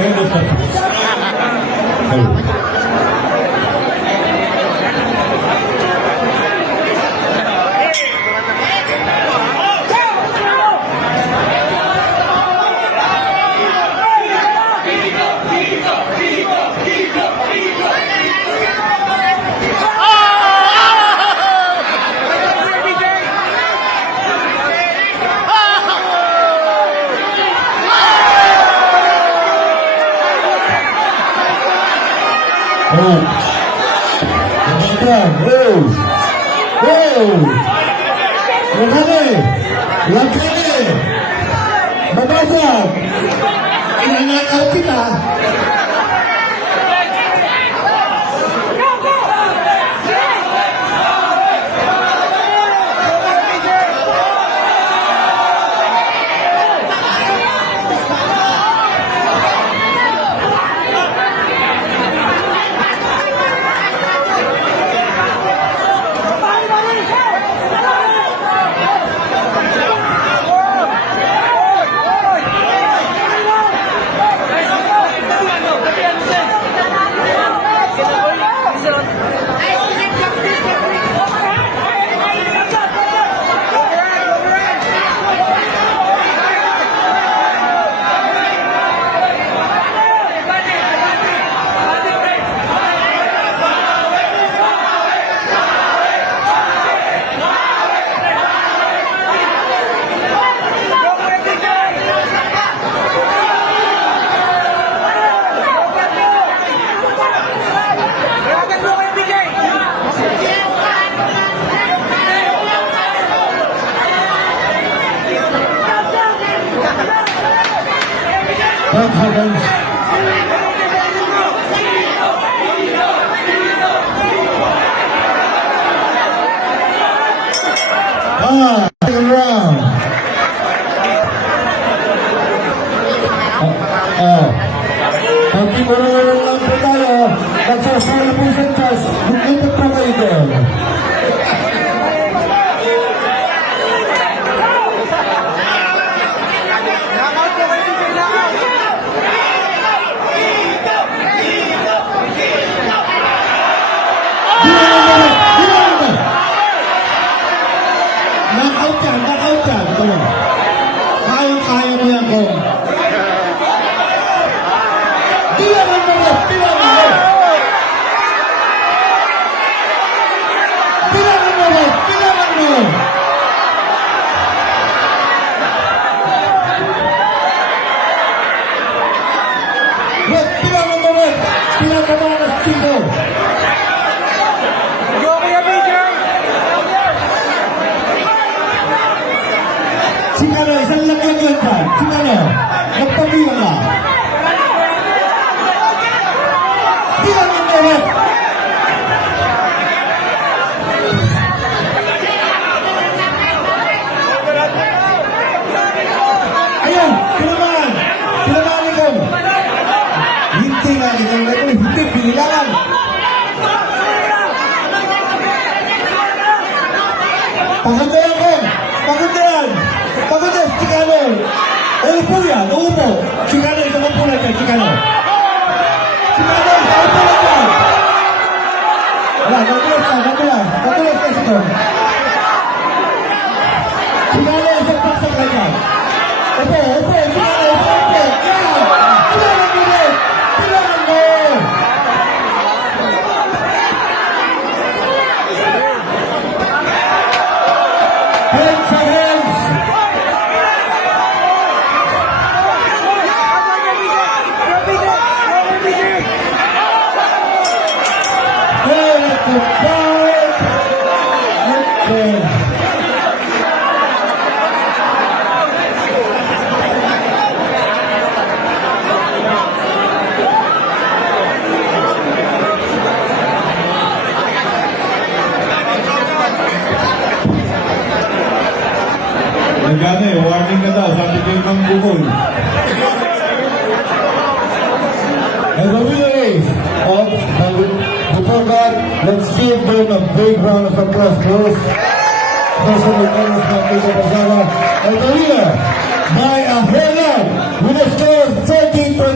Ayun na siya. Ayun. Oh. Lebaran. Oh. Oh. Lakane. Mabasag. Inanakaw kita. Second round. Konti mo lang po tayo. Nagsasala po sa chas. Bukipot pa kayo doon. Knockout yan. Kaya mo yan kung. Bilangan mo. Pinakabalas sino. Singano, isang lagyan yun ka. Singano, nagpabilang ka. Bilangan mo rin. Ayun, kinamaan ko. Hindi nga, hindi bilangan. Pagandayan ko. Pagandayan, Chicano. Uupo yan, uupo. Chicano, isang upo na dyan, Chicano. Chicano, isang upo na dyan. Wala, nagulas ka ito. Chicano, isang paksak na dyan. Upo, Chicano, upo. Bilangan mo. Hands for hands. Nagana warning ka daw, sabi ko yung bukol. And the winner is, before that, let's give them a big round of applause, please. Special attendance from Peter Pasada. And the winner, by a hair with a score of 13%.